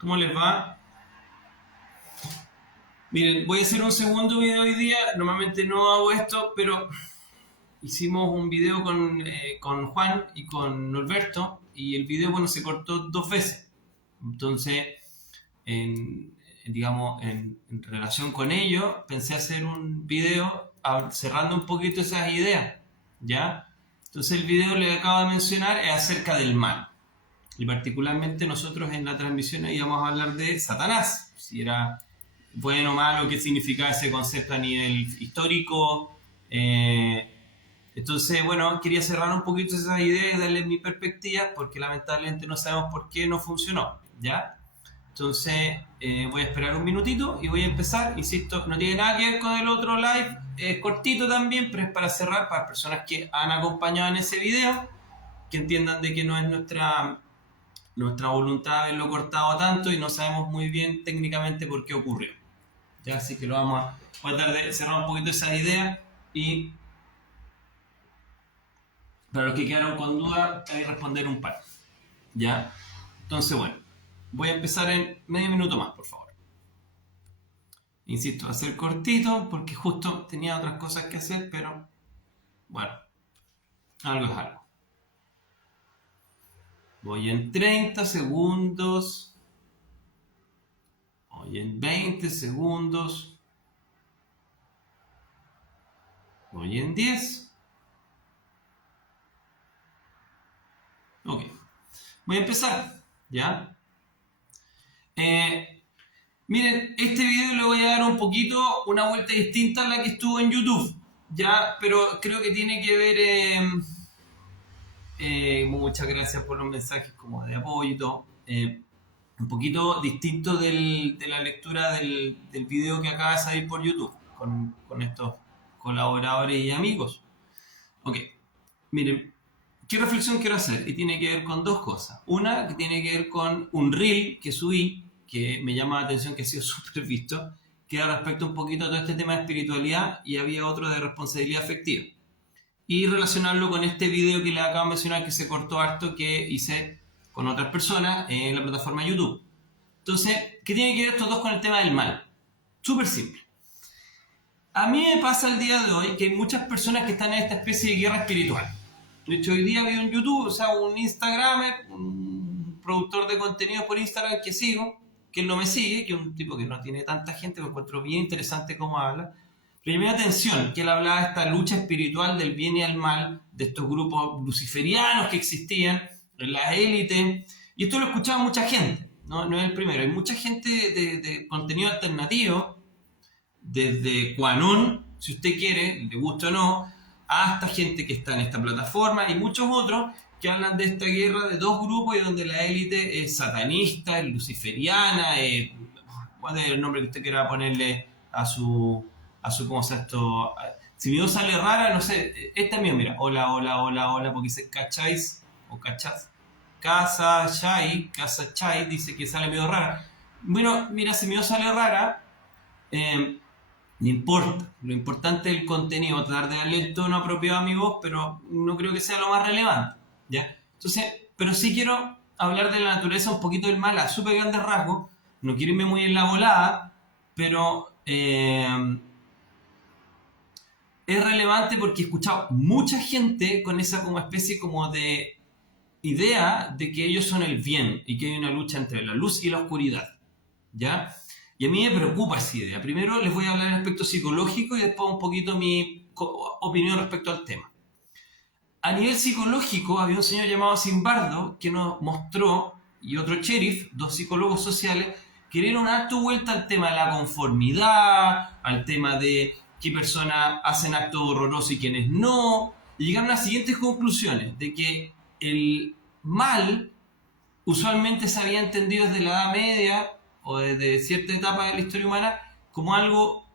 ¿Cómo les va? Miren, voy a hacer un segundo video hoy día. Normalmente no hago esto, pero hicimos un video con Juan y con Norberto y el video, bueno, se cortó dos veces. Entonces, digamos, en relación con ello, pensé hacer un video cerrando un poquito esas ideas, ¿ya? Entonces el video que le acabo de mencionar es acerca del mal. Y particularmente nosotros en la transmisión íbamos a hablar de Satanás, si era bueno o malo, qué significaba ese concepto a nivel histórico. Entonces, bueno, quería cerrar un poquito esas ideas y darles mi perspectiva, porque lamentablemente no sabemos por qué no funcionó, ¿ya? Entonces, voy a esperar un minutito y voy a empezar. Insisto, no tiene nada que ver con el otro live, es cortito también, pero es para cerrar, para personas que han acompañado en ese video, que entiendan de que no es nuestra voluntad haberlo cortado tanto y no sabemos muy bien técnicamente por qué ocurrió. Ya, así que lo vamos a tratar de cerrar un poquito esa idea y para los que quedaron con dudas, hay que responder un par. Ya, entonces bueno, voy a empezar en medio minuto más, por favor. Insisto, va a ser cortito porque justo tenía otras cosas que hacer, pero bueno, algo es algo. Voy en 30 segundos. Voy en 20 segundos. Voy en 10. Ok. Voy a empezar, ¿ya? Miren, este video le voy a dar un poquito una vuelta distinta a la que estuvo en YouTube, ¿ya? Pero creo que tiene que ver... muchas gracias por los mensajes como de apoyo y todo. Un poquito distinto de la lectura del video que acaba de salir por YouTube con estos colaboradores y amigos. Ok, miren, ¿qué reflexión quiero hacer? Y tiene que ver con dos cosas. Una que tiene que ver con un reel que subí, que me llama la atención, que ha sido súper visto, que era respecto un poquito a todo este tema de espiritualidad, y había otro de responsabilidad afectiva. Y relacionarlo con este video que les acabo de mencionar, que se cortó harto, que hice con otras personas en la plataforma YouTube. Entonces, ¿qué tiene que ver estos dos con el tema del mal? Súper simple. A mí me pasa el día de hoy que hay muchas personas que están en esta especie de guerra espiritual. De hecho, hoy día veo en YouTube, o sea, un Instagramer, un productor de contenido por Instagram que sigo, que él no me sigue, que es un tipo que no tiene tanta gente, me encuentro bien interesante cómo habla. Pero me llama la atención que él hablaba de esta lucha espiritual del bien y el mal, de estos grupos luciferianos que existían, en la élite, y esto lo escuchaba mucha gente, no es el primero, hay mucha gente de contenido alternativo, desde Quanon, si usted quiere, le gusta o no, hasta gente que está en esta plataforma y muchos otros que hablan de esta guerra de dos grupos y donde la élite es satanista, es luciferiana, ¿cuál es el nombre que usted quiera ponerle a su ¿cómo se llama esto? Si mi voz sale rara, no sé, esta es mía, mira, hola, hola, hola, hola, porque dice cacháis o cachás. Casa Chai, dice que sale medio rara. Bueno, mira, si mi voz sale rara, no importa. Lo importante es el contenido, tratar de darle el tono apropiado a mi voz, pero no creo que sea lo más relevante, ¿ya? Entonces, pero sí quiero hablar de la naturaleza un poquito del mal a súper grandes rasgos. No quiero irme muy en la volada, pero es relevante porque he escuchado mucha gente con esa como especie como de idea de que ellos son el bien y que hay una lucha entre la luz y la oscuridad, ¿ya? Y a mí me preocupa esa idea. Primero les voy a hablar del aspecto psicológico y después un poquito mi opinión respecto al tema. A nivel psicológico, había un señor llamado Simbardo que nos mostró, y otro sheriff, dos psicólogos sociales, que dieron una alta vuelta al tema de la conformidad, al tema de qué personas hacen actos horrorosos y quienes no, y llegaron a las siguientes conclusiones, de que el mal usualmente se había entendido desde la Edad Media o desde cierta etapa de la historia humana como algo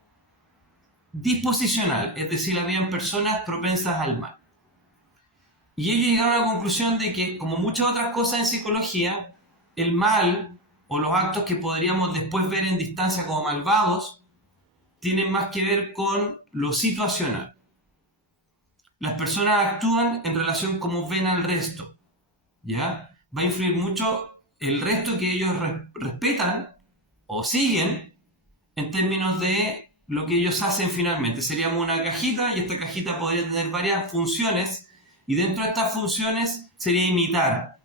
disposicional, es decir, habían personas propensas al mal. Y ellos llegaron a la conclusión de que, como muchas otras cosas en psicología, el mal o los actos que podríamos después ver en distancia como malvados tienen más que ver con lo situacional. Las personas actúan en relación a cómo ven al resto, ¿ya? Va a influir mucho el resto que ellos respetan o siguen en términos de lo que ellos hacen finalmente. Seríamos una cajita y esta cajita podría tener varias funciones y dentro de estas funciones sería imitar.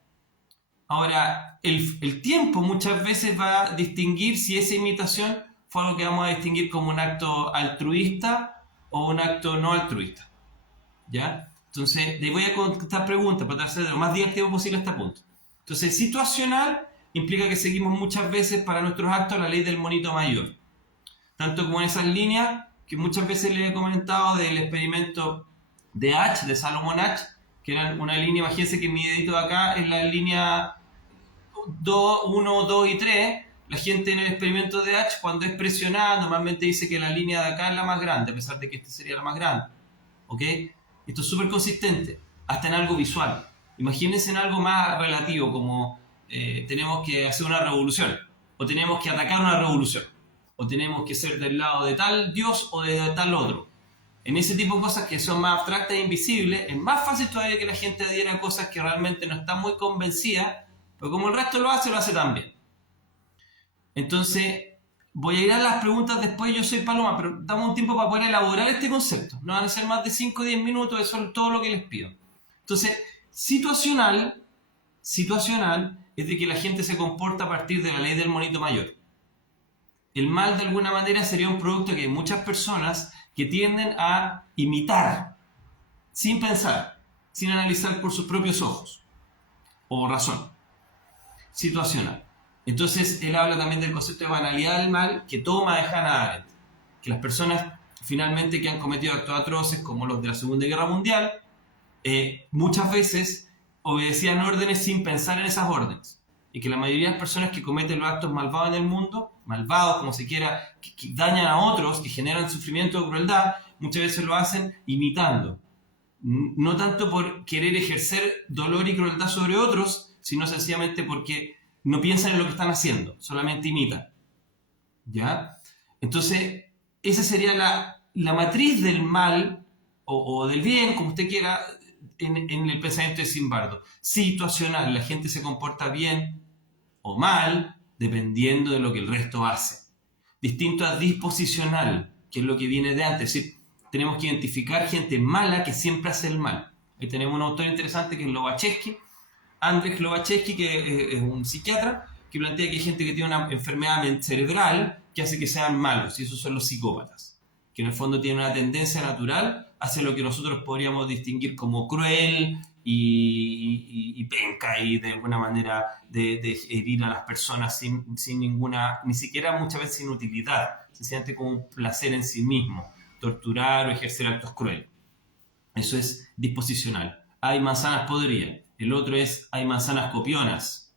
Ahora, el tiempo muchas veces va a distinguir si esa imitación fue algo que vamos a distinguir como un acto altruista o un acto no altruista. ¿Ya? Entonces, le voy a contestar preguntas para darse lo más didáctico posible a este punto. Entonces, situacional implica que seguimos muchas veces para nuestros actos la ley del monito mayor. Tanto como en esas líneas que muchas veces les he comentado del experimento de H, de Salomon H, que era una línea, imagínense que mi dedito de acá es la línea 2, 1, 2 y 3. La gente en el experimento de H, cuando es presionada, normalmente dice que la línea de acá es la más grande, a pesar de que esta sería la más grande. ¿Ok? Esto es súper consistente, hasta en algo visual. Imagínense en algo más relativo, como tenemos que hacer una revolución, o tenemos que atacar una revolución, o tenemos que ser del lado de tal dios o de tal otro. En ese tipo de cosas que son más abstractas e invisibles, es más fácil todavía que la gente adhiera a cosas que realmente no está muy convencida, pero como el resto lo hace también. Entonces, voy a ir a las preguntas después. Yo soy Paloma, pero damos un tiempo para poder elaborar este concepto. No van a ser más de 5 o 10 minutos, eso es todo lo que les pido. Entonces, situacional es de que la gente se comporta a partir de la ley del monito mayor. El mal, de alguna manera, sería un producto que hay muchas personas que tienden a imitar, sin pensar, sin analizar por sus propios ojos o razón. Situacional. Entonces, él habla también del concepto de banalidad del mal que toma de Hannah Arendt, que las personas finalmente que han cometido actos atroces como los de la Segunda Guerra Mundial, muchas veces obedecían órdenes sin pensar en esas órdenes. Y que la mayoría de las personas que cometen los actos malvados en el mundo, malvados como se quiera, que dañan a otros, que generan sufrimiento o crueldad, muchas veces lo hacen imitando. No tanto por querer ejercer dolor y crueldad sobre otros, sino sencillamente porque no piensan en lo que están haciendo, solamente imitan. ¿Ya? Entonces, esa sería la matriz del mal o del bien, como usted quiera, en el pensamiento de Zimbardo. Situacional, la gente se comporta bien o mal dependiendo de lo que el resto hace. Distinto a disposicional, que es lo que viene de antes. Es decir, tenemos que identificar gente mala que siempre hace el mal. Ahí tenemos un autor interesante que es Lobachevsky, Andrzej Lobachevsky, que es un psiquiatra, que plantea que hay gente que tiene una enfermedad cerebral que hace que sean malos, y esos son los psicópatas, que en el fondo tienen una tendencia natural hacia lo que nosotros podríamos distinguir como cruel y penca, y de alguna manera de herir a las personas sin ninguna, ni siquiera muchas veces sin utilidad, sencillamente como un placer en sí mismo, torturar o ejercer actos crueles. Eso es disposicional. Hay manzanas podridas. El otro es hay manzanas copionas.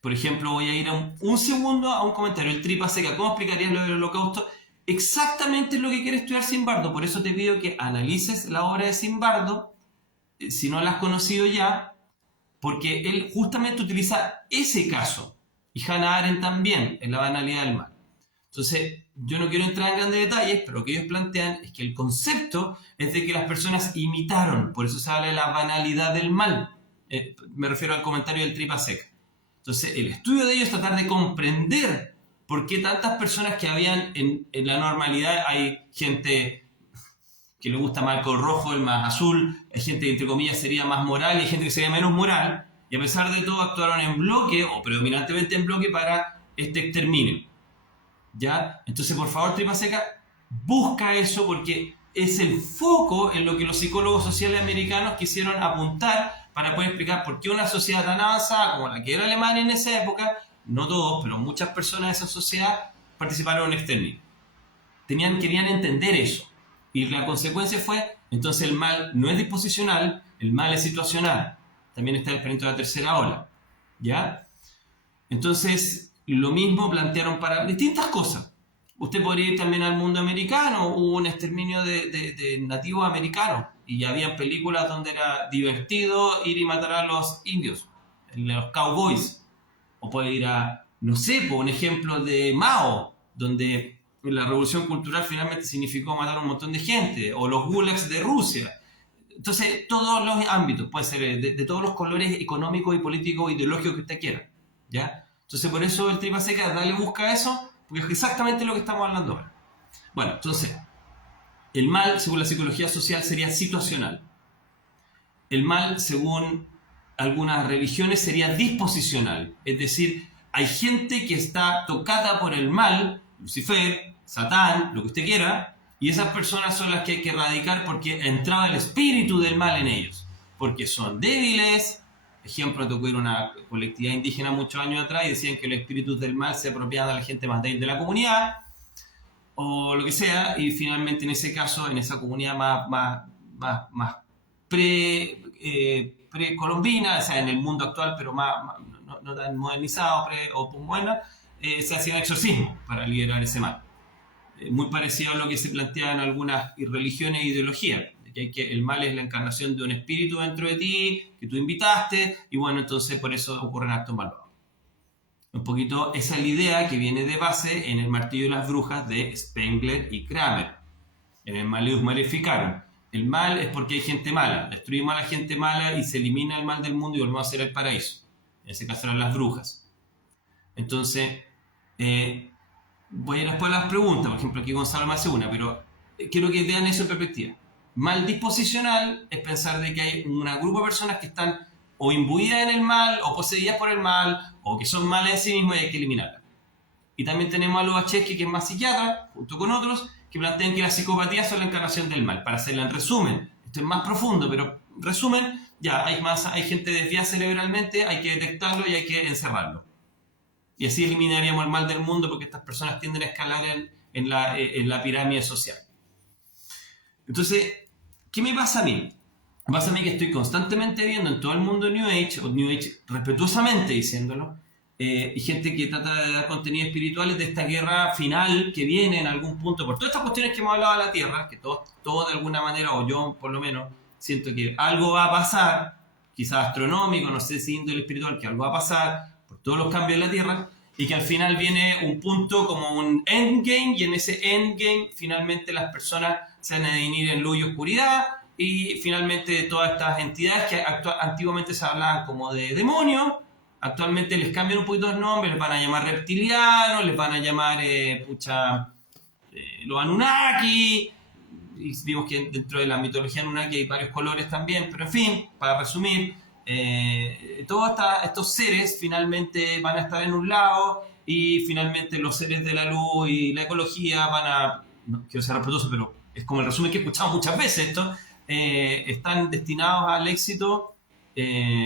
Por ejemplo, voy a ir un segundo a un comentario. El tripa seca. ¿Cómo explicarías lo del holocausto? Exactamente lo que quiere estudiar Zimbardo. Por eso te pido que analices la obra de Zimbardo, si no la has conocido ya, porque él justamente utiliza ese caso. Y Hannah Arendt también, en la banalidad del mal. Entonces, yo no quiero entrar en grandes detalles, pero lo que ellos plantean es que el concepto es de que las personas imitaron, por eso se habla de la banalidad del mal. Me refiero al comentario del tripa seca. Entonces, el estudio de ellos es tratar de comprender por qué tantas personas que habían en la normalidad, hay gente que le gusta más el color rojo, el más azul, hay gente que entre comillas sería más moral y hay gente que sería menos moral, y a pesar de todo actuaron en bloque, o predominantemente en bloque, para este exterminio. ¿Ya? Entonces, por favor, tripa seca, busca eso porque es el foco en lo que los psicólogos sociales americanos quisieron apuntar para poder explicar por qué una sociedad tan avanzada como la que era Alemania en esa época, no todos, pero muchas personas de esa sociedad participaron en exterminio. Querían entender eso. Y la consecuencia fue, entonces el mal no es disposicional, el mal es situacional. También está el experimento de la tercera ola. ¿Ya? Entonces, lo mismo plantearon para distintas cosas. Usted podría ir también al mundo americano, hubo un exterminio de nativos americanos y había películas donde era divertido ir y matar a los indios, los cowboys. O puede ir a, no sé, por un ejemplo de Mao, donde la revolución cultural finalmente significó matar a un montón de gente, o los gulags de Rusia. Entonces, todos los ámbitos, puede ser de todos los colores económicos y políticos, ideológicos que usted quiera, ¿ya? Entonces, por eso el Tripa Seca, dale busca a eso, porque es exactamente lo que estamos hablando ahora. Bueno, entonces, el mal, según la psicología social, sería situacional. El mal, según algunas religiones, sería disposicional. Es decir, hay gente que está tocada por el mal, Lucifer, Satán, lo que usted quiera, y esas personas son las que hay que erradicar porque entraba el espíritu del mal en ellos. Porque son débiles. Ejemplo, tocó ir a una colectividad indígena muchos años atrás y decían que los espíritus del mal se apropiaban de la gente más débil de la comunidad, o lo que sea, y finalmente en ese caso, en esa comunidad más precolombina, o sea, en el mundo actual, pero no tan modernizado o posmoderna, se hacían exorcismos para liberar ese mal. Muy parecido a lo que se plantea en algunas religiones e ideologías, que el mal es la encarnación de un espíritu dentro de ti, que tú invitaste, y bueno, entonces por eso ocurren actos malvados. Un poquito esa es la idea que viene de base en el martillo de las brujas de Spengler y Kramer, en el Malleus Maleficarum. El mal es porque hay gente mala, destruimos a la gente mala y se elimina el mal del mundo y volvemos a hacer el paraíso. En ese caso eran las brujas. Entonces, voy a ir después a las preguntas, por ejemplo aquí Gonzalo me hace una, pero quiero que vean eso en perspectiva. Mal disposicional es pensar de que hay un grupo de personas que están o imbuidas en el mal, o poseídas por el mal, o que son malas en sí mismos y hay que eliminarlas. Y también tenemos a Lobachevsky, que es más psiquiatra, junto con otros, que plantean que las psicopatías son la encarnación del mal. Para hacerla en resumen, esto es más profundo, pero resumen, ya hay gente desviada cerebralmente, hay que detectarlo y hay que encerrarlo. Y así eliminaríamos el mal del mundo, porque estas personas tienden a escalar en la pirámide social. Entonces, ¿qué me pasa a mí? Me pasa a mí que estoy constantemente viendo en todo el mundo New Age, o New Age respetuosamente diciéndolo, y gente que trata de dar contenidos espirituales de esta guerra final que viene en algún punto, por todas estas cuestiones que hemos hablado de la Tierra, que todo de alguna manera, o yo por lo menos, siento que algo va a pasar, quizás astronómico, no sé si índole espiritual, que algo va a pasar por todos los cambios de la Tierra, y que al final viene un punto como un endgame, y en ese endgame finalmente las personas se van a dividir en luz y oscuridad, y finalmente todas estas entidades que antiguamente se hablaban como de demonios, actualmente les cambian un poquito el nombre, les van a llamar reptilianos, les van a llamar los Anunnaki, y vimos que dentro de la mitología Anunnaki hay varios colores también, pero en fin, para resumir, todos estos seres finalmente van a estar en un lado, y finalmente los seres de la luz y la ecología van a, no quiero ser respetuoso, pero es como el resumen que he escuchado muchas veces esto, están destinados al éxito,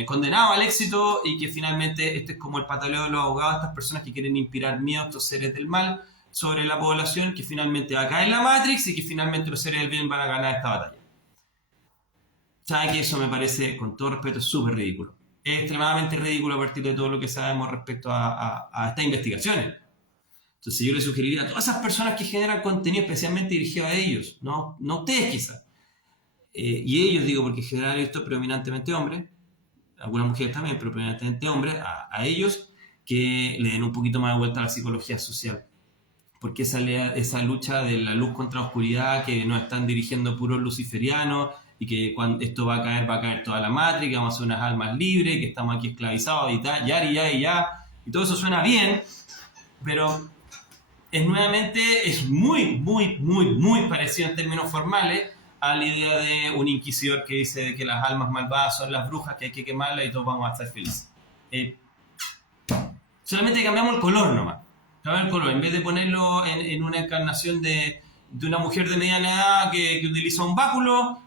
condenados al éxito, y que finalmente este es como el pataleo de los abogados, estas personas que quieren inspirar miedo a estos seres del mal sobre la población, que finalmente va a caer en la Matrix y que finalmente los seres del bien van a ganar esta batalla. ¿Saben que eso me parece, con todo respeto, súper ridículo? Es extremadamente ridículo a partir de todo lo que sabemos respecto a estas investigaciones. Entonces yo les sugeriría a todas esas personas que generan contenido especialmente dirigido a ellos, no ustedes quizás, y ellos digo porque en general esto es predominantemente hombres, algunas mujeres también, pero predominantemente hombres, a ellos que le den un poquito más de vuelta a la psicología social. Porque esa lucha de la luz contra la oscuridad, que nos están dirigiendo puros luciferianos, y que cuando esto va a caer toda la matriz, que vamos a ser unas almas libres, que estamos aquí esclavizados y tal, y todo eso suena bien, pero es muy parecido en términos formales a la idea de un inquisidor que dice de que las almas malvadas son las brujas, que hay que quemarlas y todos vamos a estar felices. Solamente cambiamos el color nomás. Cambiamos el color. En vez de ponerlo en una encarnación de una mujer de mediana edad que utiliza un báculo,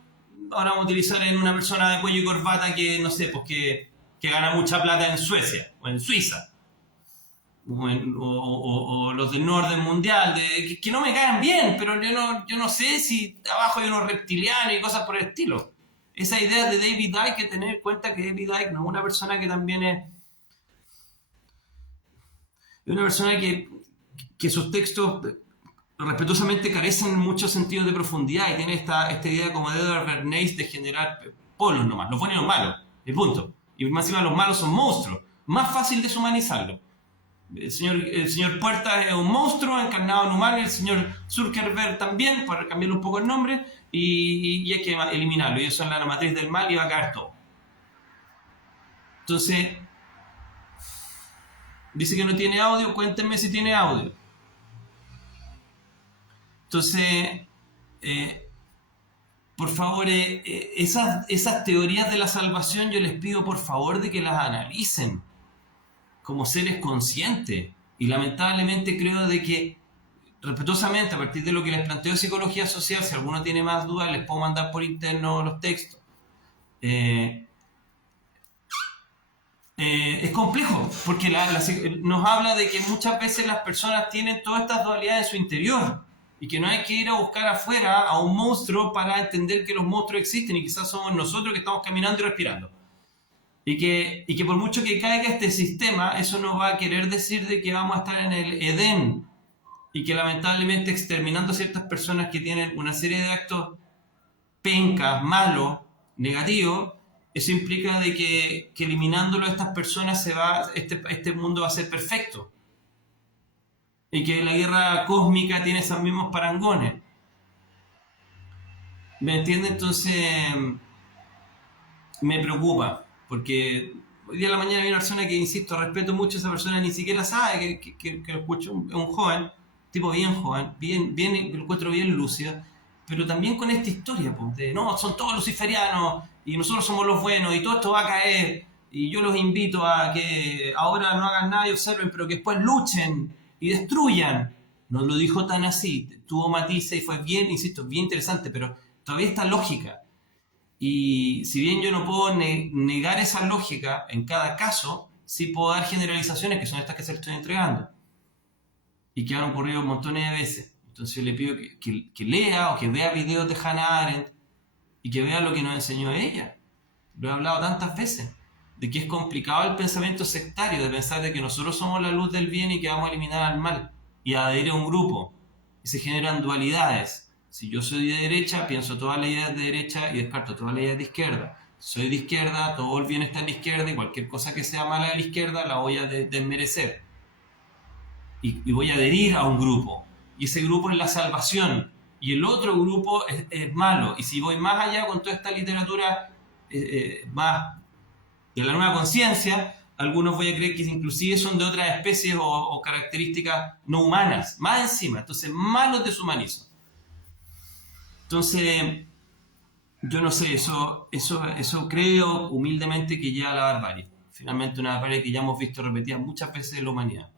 ahora vamos a utilizar en una persona de cuello y corbata que, no sé, pues que gana mucha plata en Suecia o en Suiza. O los del orden mundial, que no me caen bien, pero yo no sé si abajo hay unos reptilianos y cosas por el estilo. Esa idea de David Icke, hay que tener en cuenta que David Icke no es una persona que también es una persona que sus textos respetuosamente carecen en muchos sentidos de profundidad, y tiene esta idea como de Edward Bernays de generar polos nomás, los buenos y los malos, y punto. Y más encima los malos son monstruos, más fácil deshumanizarlo. El señor Puerta es un monstruo encarnado en humano, y el señor Zuckerberg también, para cambiarle un poco el nombre, y hay que eliminarlo. Y eso es la matriz del mal y va a caer todo. Entonces, dice que no tiene audio, cuéntenme si tiene audio. Entonces, por favor, esas teorías de la salvación yo les pido por favor de que las analicen como seres conscientes. Y lamentablemente creo de que, respetuosamente, a partir de lo que les planteo de psicología social, si alguno tiene más dudas, les puedo mandar por interno los textos. Es complejo, porque nos habla de que muchas veces las personas tienen todas estas dualidades en su interior y que no hay que ir a buscar afuera a un monstruo para entender que los monstruos existen y quizás somos nosotros que estamos caminando y respirando. Y que por mucho que caiga este sistema, eso no va a querer decir de que vamos a estar en el Edén y que lamentablemente exterminando a ciertas personas que tienen una serie de actos pencas, malos, negativos. Eso implica de que eliminándolo a estas personas este mundo va a ser perfecto. Y que la guerra cósmica tiene esos mismos parangones. ¿Me entiendes? Entonces me preocupa. Porque hoy día a la mañana hay una persona que, insisto, respeto mucho a esa persona, ni siquiera sabe que lo escucho. Es un joven, tipo bien joven, lo encuentro bien lúcido. Pero también con esta historia, pues, de no, son todos luciferianos y nosotros somos los buenos y todo esto va a caer y yo los invito a que ahora no hagan nada y observen, pero que después luchen y destruyan. No lo dijo tan así, tuvo matices y fue bien, insisto, bien interesante, pero todavía está lógica. Y si bien yo no puedo negar esa lógica en cada caso, sí puedo dar generalizaciones que son estas que se les estoy entregando y que han ocurrido montones de veces. Entonces yo le pido que lea o que vea videos de Hannah Arendt y que vea lo que nos enseñó ella. Lo he hablado tantas veces, de que es complicado el pensamiento sectario, de pensar de que nosotros somos la luz del bien y que vamos a eliminar al mal y a adherir a un grupo. Y se generan dualidades. Si yo soy de derecha, pienso todas las ideas de derecha y descarto todas las ideas de izquierda. Si soy de izquierda, todo el bien está en la izquierda y cualquier cosa que sea mala de la izquierda la voy a desmerecer. Y voy a adherir a un grupo. Y ese grupo es la salvación. Y el otro grupo es malo. Y si voy más allá con toda esta literatura más de la nueva conciencia, algunos voy a creer que inclusive son de otras especies o características no humanas. Más encima. Entonces, más los deshumanizo. Entonces, yo no sé, eso creo humildemente que lleva a la barbarie. Finalmente una barbarie que ya hemos visto repetida muchas veces en la humanidad.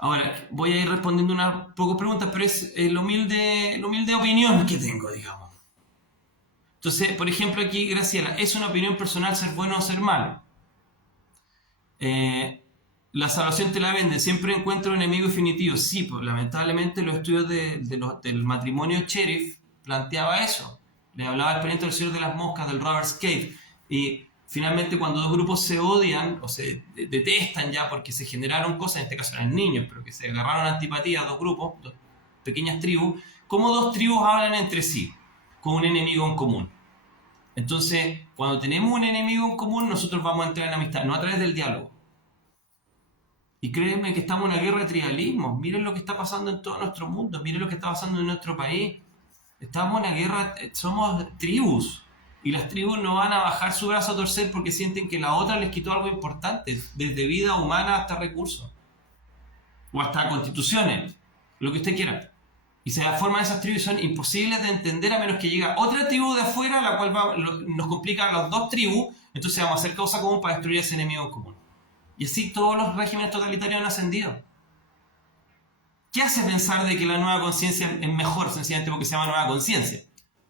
Ahora, voy a ir respondiendo unas pocas preguntas, pero es la humilde opinión que tengo, digamos. Entonces, por ejemplo, aquí Graciela, ¿es una opinión personal ser bueno o ser malo? La salvación te la venden, siempre encuentro un enemigo definitivo. Sí, pues lamentablemente los estudios del matrimonio Sheriff planteaba eso. Le hablaba al pendiente del Señor de las Moscas, del Robert Scaife. Y finalmente cuando dos grupos se odian o se detestan ya porque se generaron cosas, en este caso eran niños, pero que se agarraron antipatía a dos grupos, dos pequeñas tribus, ¿cómo dos tribus hablan entre sí? Con un enemigo en común. Entonces, cuando tenemos un enemigo en común, nosotros vamos a entrar en amistad, no a través del diálogo. Y créeme que estamos en una guerra de tribalismo. Miren lo que está pasando en todo nuestro mundo, miren lo que está pasando en nuestro país. Estamos en una guerra, somos tribus. Y las tribus no van a bajar su brazo a torcer porque sienten que la otra les quitó algo importante, desde vida humana hasta recursos. O hasta constituciones, lo que usted quiera. Y se forman esas tribus y son imposibles de entender a menos que llegue otra tribu de afuera, la cual nos complica a las dos tribus, entonces vamos a hacer causa común para destruir ese enemigo común. Y así todos los regímenes totalitarios han ascendido. ¿Qué hace pensar de que la nueva conciencia es mejor sencillamente porque se llama nueva conciencia?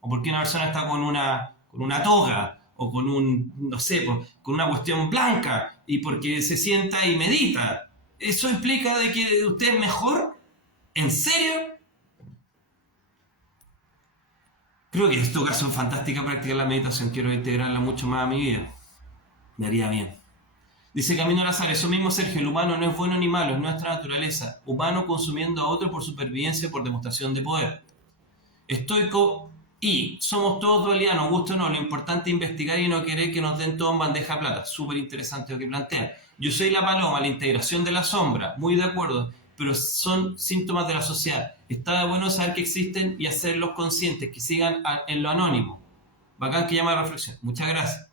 O porque una persona está con una toga, o con no sé, con una cuestión blanca, y porque se sienta y medita. ¿Eso implica de que usted es mejor? ¿En serio? Creo que en todo caso es fantástica practicar la meditación. Quiero integrarla mucho más a mi vida. Me haría bien. Dice Camino Lazar, eso mismo Sergio, el humano no es bueno ni malo, es nuestra naturaleza. Humano consumiendo a otro por supervivencia y por demostración de poder. Estoico y somos todos dualidad, nos gusta o no, lo importante es investigar y no querer que nos den todo en bandeja de plata. Súper interesante lo que plantean. Yo soy la paloma, la integración de la sombra, muy de acuerdo. pero son síntomas de la sociedad. Está bueno saber que existen y hacerlos conscientes, que sigan en lo anónimo. Bacán que llama a la reflexión. Muchas gracias.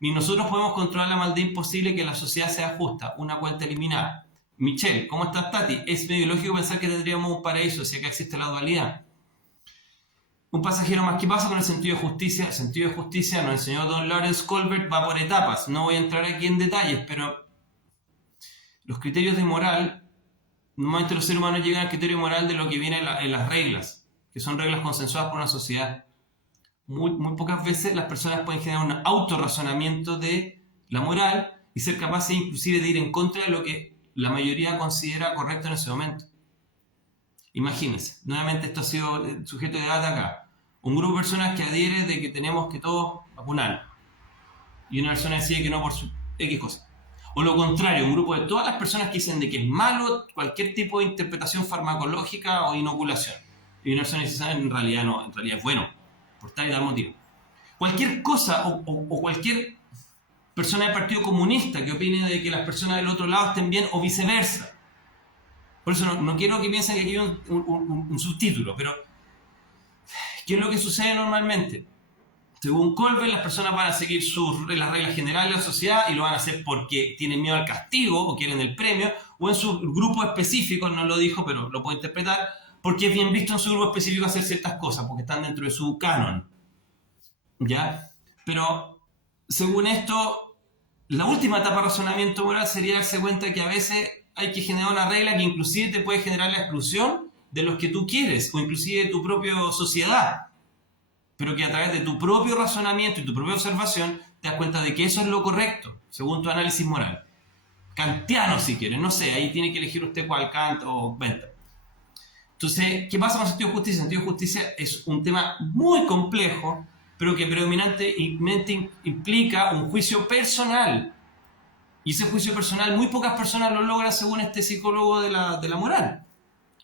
Ni nosotros podemos controlar la maldad imposible que la sociedad sea justa. Una cuenta eliminada. Michelle, ¿cómo estás, Tati? Es medio ilógico pensar que tendríamos un paraíso si acá existe la dualidad. Un pasajero más. ¿Qué pasa con el sentido de justicia? El sentido de justicia nos enseñó don Lawrence Colbert, va por etapas. No voy a entrar aquí en detalles, pero los criterios de moral, normalmente los seres humanos llegan al criterio moral de lo que viene en las reglas, que son reglas consensuadas por una sociedad. Muy pocas veces las personas pueden generar un autorrazonamiento de la moral y ser capaces inclusive de ir en contra de lo que la mayoría considera correcto en ese momento. Imagínense, nuevamente esto ha sido sujeto de debate acá. Un grupo de personas que adhiere de que tenemos que todos vacunar y una persona decide que no por su X cosa. O lo contrario, un grupo de todas las personas que dicen de que es malo cualquier tipo de interpretación farmacológica o inoculación. Y una persona dice, en realidad no, en realidad es bueno, por tal y tal motivo. Cualquier cosa o cualquier persona del Partido Comunista que opine de que las personas del otro lado estén bien o viceversa. Por eso no quiero que piensen que aquí hay un subtítulo, pero ¿qué es lo que sucede normalmente? Según Colbert, las personas van a seguir las reglas generales de la sociedad y lo van a hacer porque tienen miedo al castigo o quieren el premio, o en su grupo específico, no lo dijo, pero lo puedo interpretar, porque es bien visto en su grupo específico hacer ciertas cosas, porque están dentro de su canon. ¿Ya? Pero, según esto, la última etapa de razonamiento moral sería darse cuenta que a veces hay que generar una regla que inclusive te puede generar la exclusión de los que tú quieres, o inclusive de tu propia sociedad, pero que a través de tu propio razonamiento y tu propia observación te das cuenta de que eso es lo correcto, según tu análisis moral. Kantiano, si quieres, no sé, ahí tiene que elegir usted cuál, Kant o Bentham. Entonces, ¿qué pasa con el sentido de justicia? El sentido de justicia es un tema muy complejo, pero que predominantemente implica un juicio personal. Y ese juicio personal muy pocas personas lo logran según este psicólogo de la moral,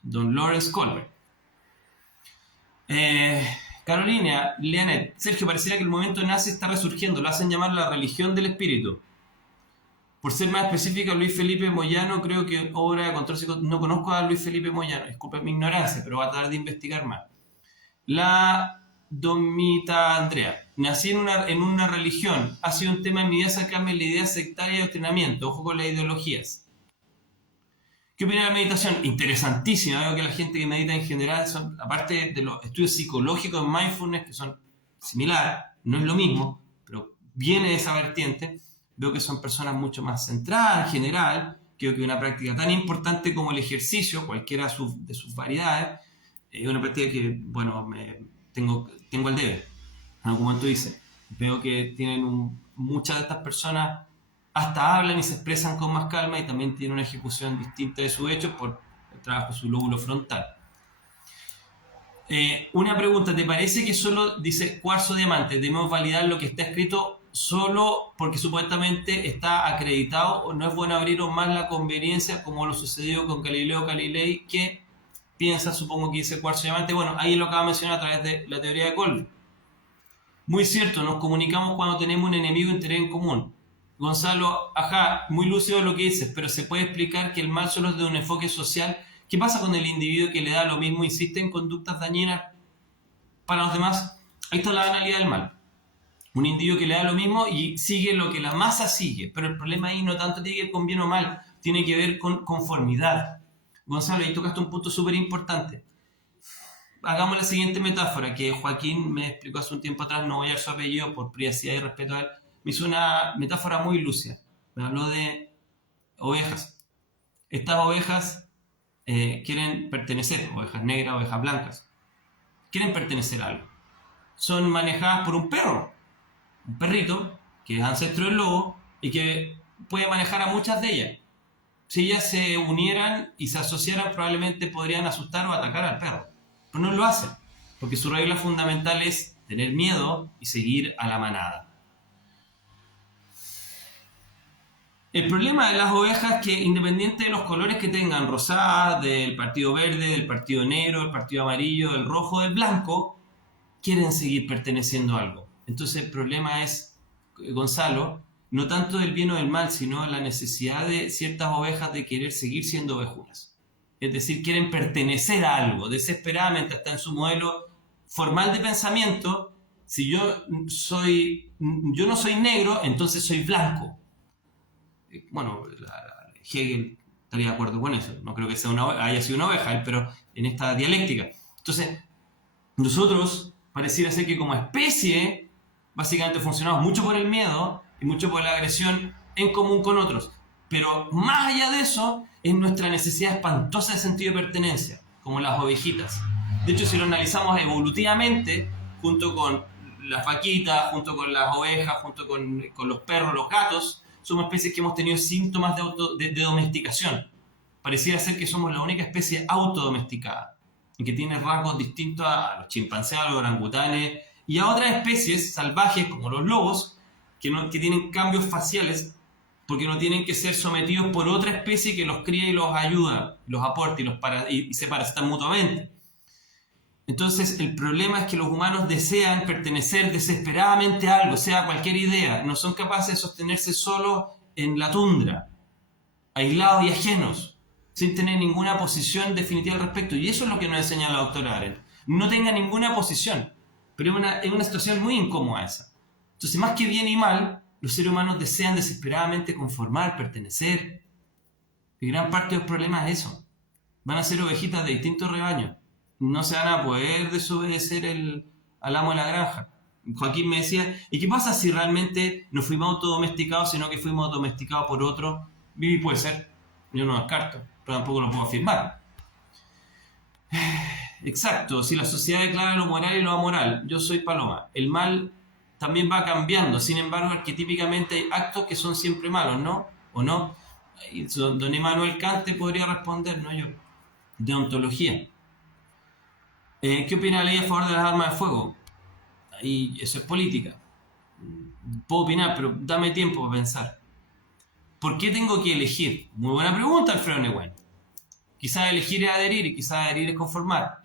don Lawrence Colbert. Carolina, Leanet, Sergio, pareciera que el movimiento nazi está resurgiendo, lo hacen llamar la religión del espíritu. Por ser más específica, Luis Felipe Moyano, creo que obra de control psicológico. No conozco a Luis Felipe Moyano, disculpen mi ignorancia, pero voy a tratar de investigar más. La Domita Andrea, nací en una religión, ha sido un tema en mi vida sacarme la idea sectaria de adoctrinamiento, ojo con las ideologías. ¿Qué opina de la meditación? Interesantísima. Veo que la gente que medita en general, aparte de los estudios psicológicos en mindfulness, que son similares, no es lo mismo, pero viene de esa vertiente, veo que son personas mucho más centradas en general. Creo que una práctica tan importante como el ejercicio, cualquiera de sus variedades, es una práctica que, bueno, tengo el deber. En algún momento dice, veo que tienen muchas de estas personas hasta hablan y se expresan con más calma y también tienen una ejecución distinta de sus hechos por el trabajo de su lóbulo frontal. Una pregunta, ¿te parece que solo dice cuarzo diamante? ¿Debemos validar lo que está escrito solo porque supuestamente está acreditado o no es bueno abrir más la conveniencia como lo sucedió con Galileo Galilei, que piensa, supongo que dice cuarzo diamante? Bueno, ahí lo acaba de mencionar a través de la teoría de Colbert. Muy cierto, nos comunicamos cuando tenemos un enemigo de interés en común. Gonzalo, ajá, muy lúcido lo que dices, pero ¿se puede explicar que el mal solo es de un enfoque social? ¿Qué pasa con el individuo que le da lo mismo e insiste en conductas dañinas para los demás? Ahí está la banalidad del mal. Un individuo que le da lo mismo y sigue lo que la masa sigue, pero el problema ahí no tanto tiene que ver con bien o mal, tiene que ver con conformidad. Gonzalo, ahí tocaste un punto súper importante. Hagamos la siguiente metáfora que Joaquín me explicó hace un tiempo atrás, no voy a dar su apellido por privacidad y respeto a él. Me hizo una metáfora muy lúcida. Me habló de ovejas. Estas ovejas quieren pertenecer, ovejas negras, ovejas blancas. Quieren pertenecer a algo. Son manejadas por un perro, un perrito, que es ancestro del lobo y que puede manejar a muchas de ellas. Si ellas se unieran y se asociaran, probablemente podrían asustar o atacar al perro. Pero no lo hacen, porque su regla fundamental es tener miedo y seguir a la manada. El problema de las ovejas es que, independiente de los colores que tengan, rosada, del partido verde, del partido negro, del partido amarillo, del rojo, del blanco, quieren seguir perteneciendo a algo. Entonces el problema es, Gonzalo, no tanto del bien o del mal, sino la necesidad de ciertas ovejas de querer seguir siendo ovejunas. es decir, quieren pertenecer a algo, desesperadamente, hasta en su modelo formal de pensamiento. Si yo no soy negro, entonces soy blanco. Bueno, Hegel estaría de acuerdo con eso. No creo que haya sido una oveja, pero en esta dialéctica. Entonces, nosotros pareciera ser que como especie, básicamente funcionamos mucho por el miedo y mucho por la agresión en común con otros. Pero más allá de eso, es nuestra necesidad espantosa de sentido de pertenencia, como las ovejitas. De hecho, si lo analizamos evolutivamente, junto con las vaquitas, junto con las ovejas, junto con los perros, los gatos, somos especies que hemos tenido síntomas de domesticación. Pareciera ser que somos la única especie autodomesticada y que tiene rasgos distintos a los chimpancés, a los orangutanes y a otras especies salvajes como los lobos que tienen cambios faciales porque no tienen que ser sometidos por otra especie que los cría y los ayuda, los aporta y se parasitan mutuamente. Entonces el problema es que los humanos desean pertenecer desesperadamente a algo, sea cualquier idea. No son capaces de sostenerse solos en la tundra, aislados y ajenos, sin tener ninguna posición definitiva al respecto. Y eso es lo que nos enseña la doctora Arendt. No tenga ninguna posición, pero es una situación muy incómoda esa. Entonces, más que bien y mal, los seres humanos desean desesperadamente conformar, pertenecer. Y gran parte de los problemas es eso. Van a ser ovejitas de distintos rebaños. No se van a poder desobedecer al amo de la granja. Joaquín me decía, ¿y qué pasa si realmente no fuimos autodomesticados, sino que fuimos domesticados por otro? Y puede ser, yo no descarto, pero tampoco lo puedo afirmar. Exacto, si la sociedad declara lo moral y lo amoral, yo soy Paloma. El mal también va cambiando, sin embargo, arquetípicamente hay actos que son siempre malos, ¿no? ¿O no? Y don Immanuel Kant podría responder, no yo. Deontología. ¿Qué opina la ley a favor de las armas de fuego? Ahí eso es política. Puedo opinar, pero dame tiempo para pensar. ¿Por qué tengo que elegir? Muy buena pregunta, Alfredo Neumann. Quizás elegir es adherir y quizás adherir es conformar.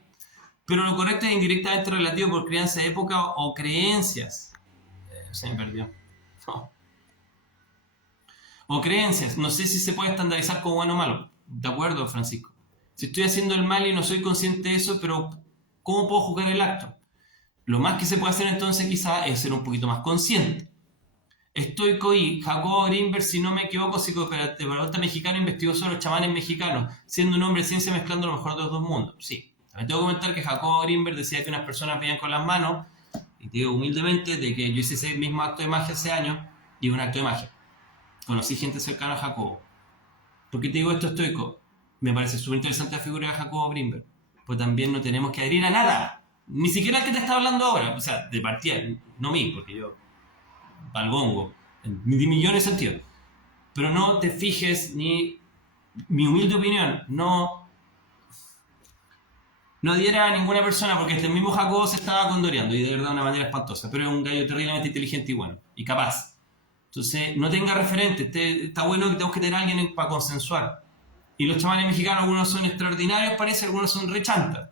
Pero lo correcto es indirectamente relativo por crianza de época o creencias. Se me perdió. No. O creencias. No sé si se puede estandarizar como bueno o malo. ¿De acuerdo, Francisco? Si estoy haciendo el mal y no soy consciente de eso, pero ¿cómo puedo juzgar el acto? Lo más que se puede hacer entonces quizás es ser un poquito más consciente. Estoico y Jacobo Greenberg, si no me equivoco, psicoterapeuta mexicano, investigó sobre los chamanes mexicanos, siendo un hombre de ciencia mezclando lo mejor de los dos mundos. Sí, también tengo que comentar que Jacobo Greenberg decía que unas personas veían con las manos, y te digo humildemente, de que yo hice ese mismo acto de magia hace años, y un acto de magia. Conocí gente cercana a Jacobo. ¿Por qué te digo esto, estoico? Me parece súper interesante la figura de Jacobo Greenberg, pues también no tenemos que adherir a nada, ni siquiera al que te está hablando ahora, o sea, de partida, no mí, porque yo valgongo, en millones de sentidos. Pero no te fijes, ni mi humilde opinión, no adhiera a ninguna persona, porque este mismo Jacobo se estaba condoreando, y de verdad de una manera espantosa, pero es un gallo terriblemente inteligente y bueno, y capaz. Entonces, no tenga referente, está bueno que tenemos que tener a alguien para consensuar. Y los chamanes mexicanos, algunos son extraordinarios, parece, algunos son rechantas.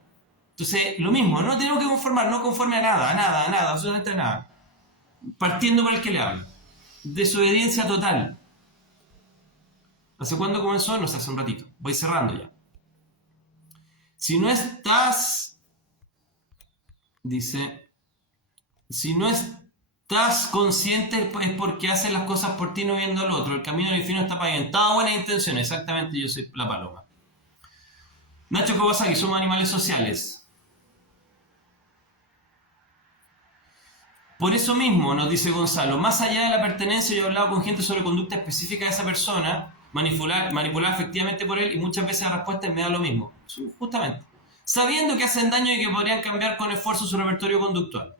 Entonces, lo mismo, no tenemos que conformar, no conforme a nada, absolutamente a nada. Partiendo por el que le hablo. Desobediencia total. ¿Hace cuándo comenzó? No sé, hace un ratito. Voy cerrando ya. Si no estás consciente es porque haces las cosas por ti no viendo al otro. El camino del infierno está pavimentado, buenas intenciones. Exactamente, yo soy la paloma. Nacho Kawasaki, somos animales sociales. Por eso mismo, nos dice Gonzalo, más allá de la pertenencia, yo he hablado con gente sobre conducta específica de esa persona, manipulada efectivamente por él, y muchas veces la respuesta me da lo mismo. Justamente. Sabiendo que hacen daño y que podrían cambiar con esfuerzo su repertorio conductual.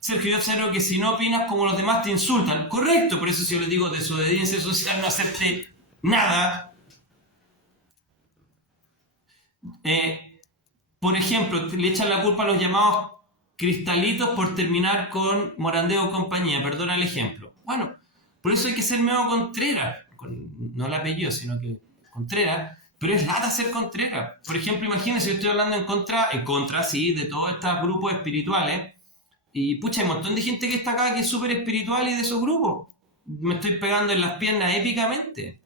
Sergio, yo observo que si no opinas como los demás te insultan. Correcto, por eso si yo les digo desobediencia social, no hacerte nada. Por ejemplo, le echan la culpa a los llamados cristalitos por terminar con Morandeo o compañía, perdona el ejemplo. Bueno, por eso hay que ser medio Contreras, no el apellido, sino que Contreras, pero es lata ser Contreras. Por ejemplo, imagínense, yo estoy hablando en contra, sí, de todos estos grupos espirituales, y pucha, hay un montón de gente que está acá que es súper espiritual y de esos grupos. Me estoy pegando en las piernas épicamente.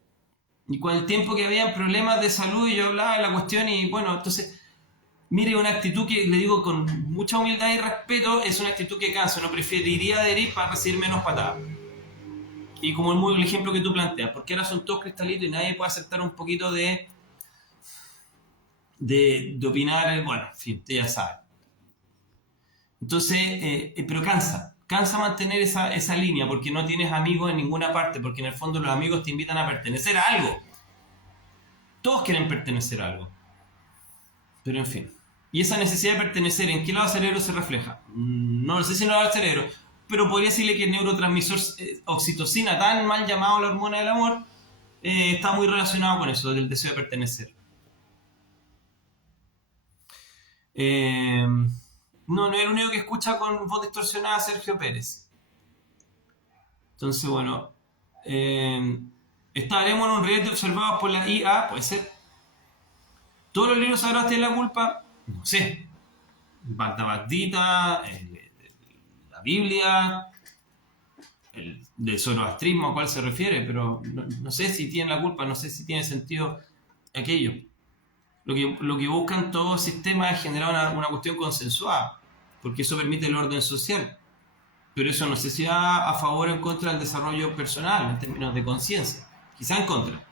Y con el tiempo que habían problemas de salud, yo hablaba de la cuestión y bueno, entonces, mire, una actitud que le digo con mucha humildad y respeto, es una actitud que cansa. Uno preferiría adherir para recibir menos patadas. Y como el ejemplo que tú planteas, porque ahora son todos cristalitos y nadie puede aceptar un poquito de opinar, bueno, en fin, usted ya sabe. Entonces, pero cansa mantener esa línea, porque no tienes amigos en ninguna parte, porque en el fondo los amigos te invitan a pertenecer a algo. Todos quieren pertenecer a algo. Pero en fin. Y esa necesidad de pertenecer, ¿en qué lado del cerebro se refleja? No lo sé si en el lado del cerebro, pero podría decirle que el neurotransmisor oxitocina, tan mal llamado la hormona del amor, está muy relacionado con eso, del deseo de pertenecer. No es el único que escucha con voz distorsionada a Sergio Pérez. Entonces, bueno, estaremos en un riesgo observados por la IA, puede ser. ¿Todos los libros sagrados tienen la culpa? No sé. Bhagavad Gita, la Biblia, el del zoroastrismo a cuál se refiere, pero no sé si tienen la culpa, no sé si tiene sentido aquello. Lo que buscan todos sistemas es generar una cuestión consensuada, porque eso permite el orden social. Pero eso no sé si va a favor o en contra del desarrollo personal, en términos de conciencia. Quizá en contra.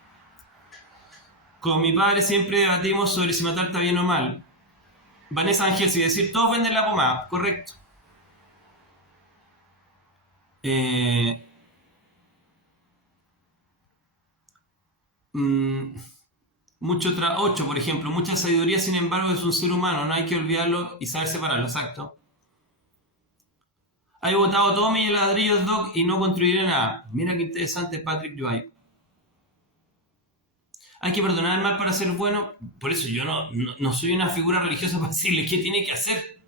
Con mi padre siempre debatimos sobre si matar está bien o mal. Vanessa Ángel, si decir todos venden la pomada, correcto. Mucho 8, por ejemplo, mucha sabiduría, sin embargo, es un ser humano, no hay que olvidarlo y saber separarlo, exacto. He botado todos mis ladrillos, Doc, y no construiré nada. Mira qué interesante, Patrick Joy. Hay que perdonar el mal para ser bueno. Por eso yo no soy una figura religiosa para decirle qué tiene que hacer.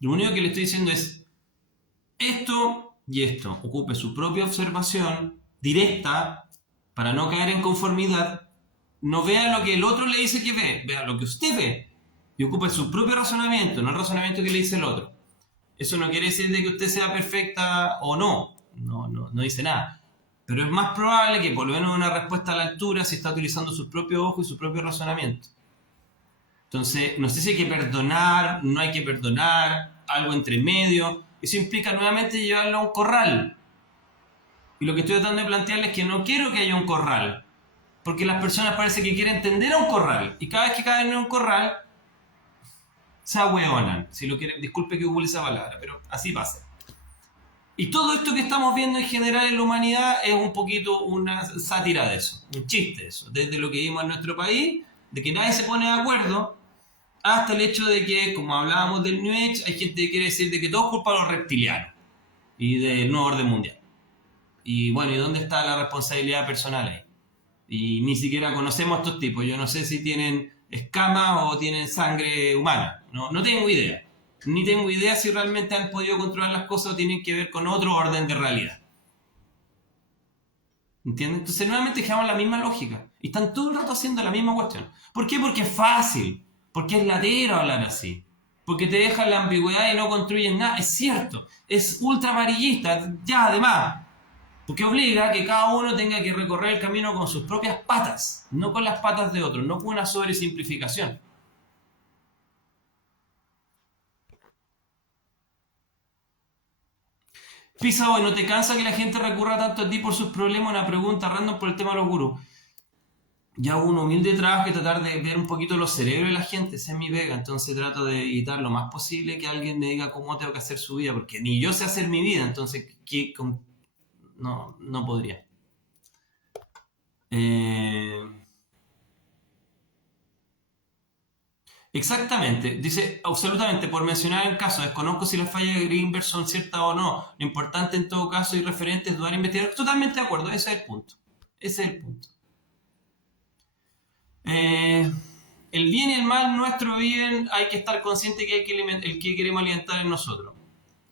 Lo único que le estoy diciendo es esto y esto. Ocupe su propia observación directa para no caer en conformidad. No vea lo que el otro le dice que ve. Vea lo que usted ve. Y ocupe su propio razonamiento, no el razonamiento que le dice el otro. Eso no quiere decir de que usted sea perfecta o no. No dice nada. Pero es más probable que por lo menos una respuesta a la altura si está utilizando sus propios ojos y su propio razonamiento. Entonces, no sé si hay que perdonar, no hay que perdonar, algo entre medio. Eso implica nuevamente llevarlo a un corral. Y lo que estoy tratando de plantearles es que no quiero que haya un corral. Porque las personas parece que quieren tender a un corral. Y cada vez que caen en un corral, se ahueonan. Si lo quieren, disculpe que use esa palabra, pero así pasa. Y todo esto que estamos viendo en general en la humanidad es un poquito una sátira de eso, un chiste de eso, desde lo que vimos en nuestro país, de que nadie se pone de acuerdo, hasta el hecho de que, como hablábamos del New Age, hay gente que quiere decir de que todo es culpa de los reptilianos y del nuevo orden mundial. Y bueno, ¿y dónde está la responsabilidad personal ahí? Y ni siquiera conocemos a estos tipos, yo no sé si tienen escamas o tienen sangre humana, no tengo idea. Ni tengo idea si realmente han podido controlar las cosas o tienen que ver con otro orden de realidad. ¿Entiendes? Entonces nuevamente dejamos la misma lógica. Y están todo el rato haciendo la misma cuestión. ¿Por qué? Porque es fácil. Porque es latero hablar así. Porque te dejan la ambigüedad y no construyen nada. Es cierto. Es ultra amarillista. Ya, además. Porque obliga a que cada uno tenga que recorrer el camino con sus propias patas. No con las patas de otros. No con una sobresimplificación. Pisa hoy, ¿no te cansa que la gente recurra tanto a ti por sus problemas? Una pregunta random por el tema de los gurús. Ya hago un humilde trabajo y tratar de ver un poquito los cerebros de la gente, esa es mi pega, entonces trato de evitar lo más posible que alguien me diga cómo tengo que hacer su vida, porque ni yo sé hacer mi vida, entonces no podría. Exactamente, dice absolutamente, por mencionar el caso, desconozco si las fallas de Greenberg son ciertas o no, lo importante en todo caso y referente es dudar e investigar, totalmente de acuerdo, ese es el punto, ese es el punto. El bien y el mal nuestro bien hay que estar consciente que hay que el que queremos alimentar en nosotros.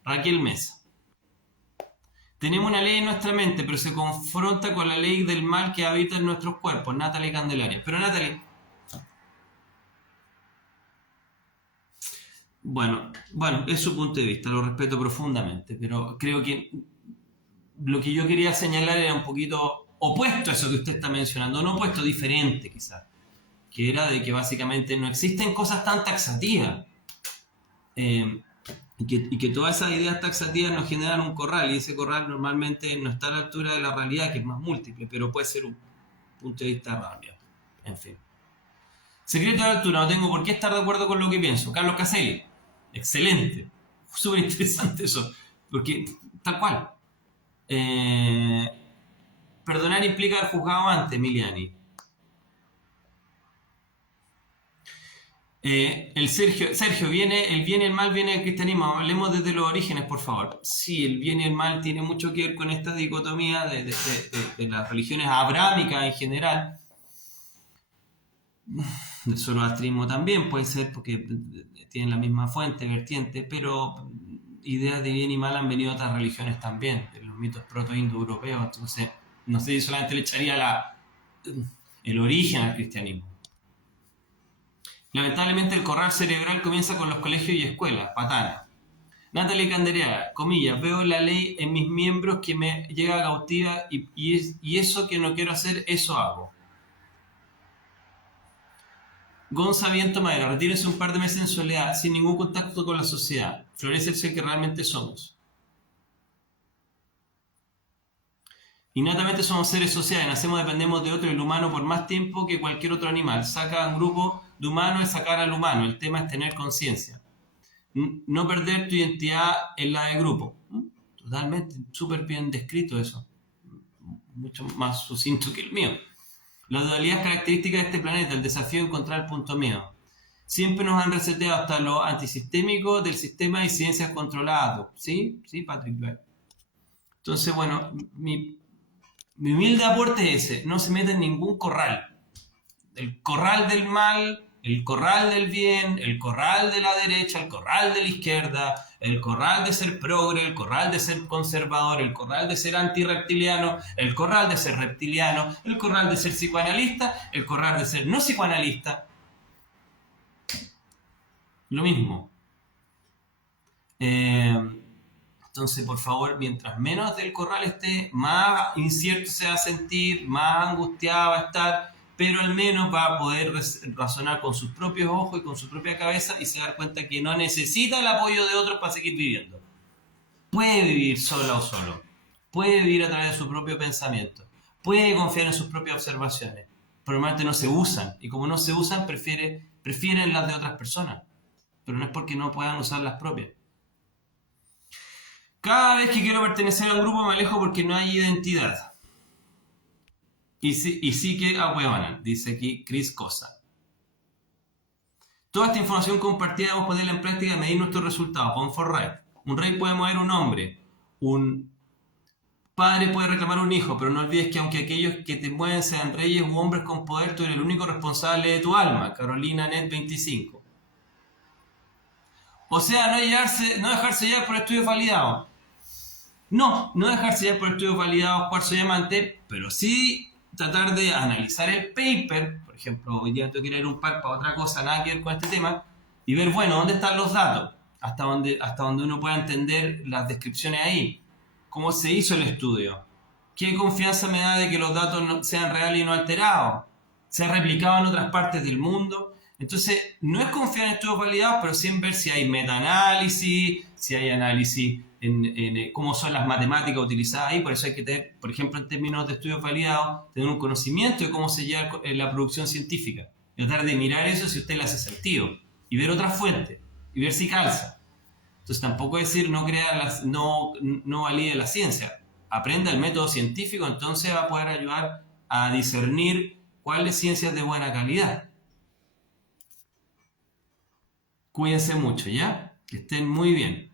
Raquel Mesa. Tenemos una ley en nuestra mente, pero se confronta con la ley del mal que habita en nuestros cuerpos. Natalie Candelaria. Pero Natalie, bueno, es su punto de vista, lo respeto profundamente, pero creo que lo que yo quería señalar era un poquito opuesto a eso que usted está mencionando, no opuesto, diferente quizás, que era de que básicamente no existen cosas tan taxativas. Y que todas esas ideas taxativas nos generan un corral, y ese corral normalmente no está a la altura de la realidad, que es más múltiple, pero puede ser un punto de vista erróneo. En fin. Secreto de la altura, no tengo por qué estar de acuerdo con lo que pienso. Carlos Caselli, excelente. Súper interesante eso, porque tal cual. Perdonar implica haber juzgado antes, Emiliani. Sergio, el bien y el mal viene del cristianismo. Hablemos desde los orígenes, por favor. Sí, el bien y el mal tiene mucho que ver con esta dicotomía de las religiones abrámicas en general. El zoroastrismo también puede ser porque tienen la misma fuente, vertiente, pero ideas de bien y mal han venido de otras religiones también, de los mitos proto-indoeuropeos. Entonces, no sé si solamente le echaría el origen al cristianismo. Lamentablemente el corral cerebral comienza con los colegios y escuelas, patana. Natalie Canderea, comillas, veo la ley en mis miembros que me llega cautiva y eso que no quiero hacer, eso hago. Gonza Viento Madera, retírense un par de meses en soledad, sin ningún contacto con la sociedad. Florece el ser que realmente somos. Innatamente somos seres sociales, nacemos, dependemos de otro, el humano por más tiempo que cualquier otro animal. Saca a un grupo de humanos es sacar al humano, el tema es tener conciencia. No perder tu identidad en la de grupo. Totalmente, súper bien descrito eso. Mucho más sucinto que el mío. La dualidad es característica de este planeta, el desafío de encontrar el punto medio. Siempre nos han reseteado hasta lo antisistémico del sistema de ciencias controladas. ¿Sí? Sí, Patrick Black. Entonces, bueno, mi humilde aporte es ese, no se mete en ningún corral. El corral del mal, el corral del bien, el corral de la derecha, el corral de la izquierda, el corral de ser progre, el corral de ser conservador, el corral de ser antirreptiliano, el corral de ser reptiliano, el corral de ser psicoanalista, el corral de ser no psicoanalista. Lo mismo. Entonces, por favor, mientras menos del corral esté, más incierto se va a sentir, más angustiado va a estar, pero al menos va a poder razonar con sus propios ojos y con su propia cabeza y se va a dar cuenta que no necesita el apoyo de otros para seguir viviendo. Puede vivir sola o solo, puede vivir a través de su propio pensamiento, puede confiar en sus propias observaciones, pero normalmente no se usan, y como no se usan, prefieren las de otras personas, pero no es porque no puedan usar las propias. Cada vez que quiero pertenecer a un grupo me alejo porque no hay identidad. Y sí que ahueonan, dice aquí Chris Cosa. Toda esta información compartida debemos ponerla en práctica y medir nuestros resultados. Born for right. Un rey puede mover a un hombre. Un padre puede reclamar a un hijo, pero no olvides que aunque aquellos que te mueven sean reyes u hombres con poder, tú eres el único responsable de tu alma. Carolina Net 25. O sea, no dejarse llevar por estudios validados. No dejarse llevar por estudios validados, cuarzo diamante, pero sí tratar de analizar el paper. Por ejemplo, hoy día tengo que ir a un par para otra cosa, nada que ver con este tema, y ver, bueno, dónde están los datos, hasta donde uno pueda entender las descripciones ahí, cómo se hizo el estudio, qué confianza me da de que los datos sean reales y no alterados, se ha replicado en otras partes del mundo. Entonces, no es confiar en estudios validados, pero sí en ver si hay metaanálisis, si hay análisis en cómo son las matemáticas utilizadas ahí. Por eso hay que tener, por ejemplo, en términos de estudios validados, tener un conocimiento de cómo se lleva la producción científica. Y tratar de mirar eso si a usted le hace sentido. Y ver otras fuentes. Y ver si calza. Entonces, tampoco decir no valide la ciencia. Aprenda el método científico, entonces va a poder ayudar a discernir cuál es ciencia de buena calidad. Cuídense mucho, ¿ya? Que estén muy bien.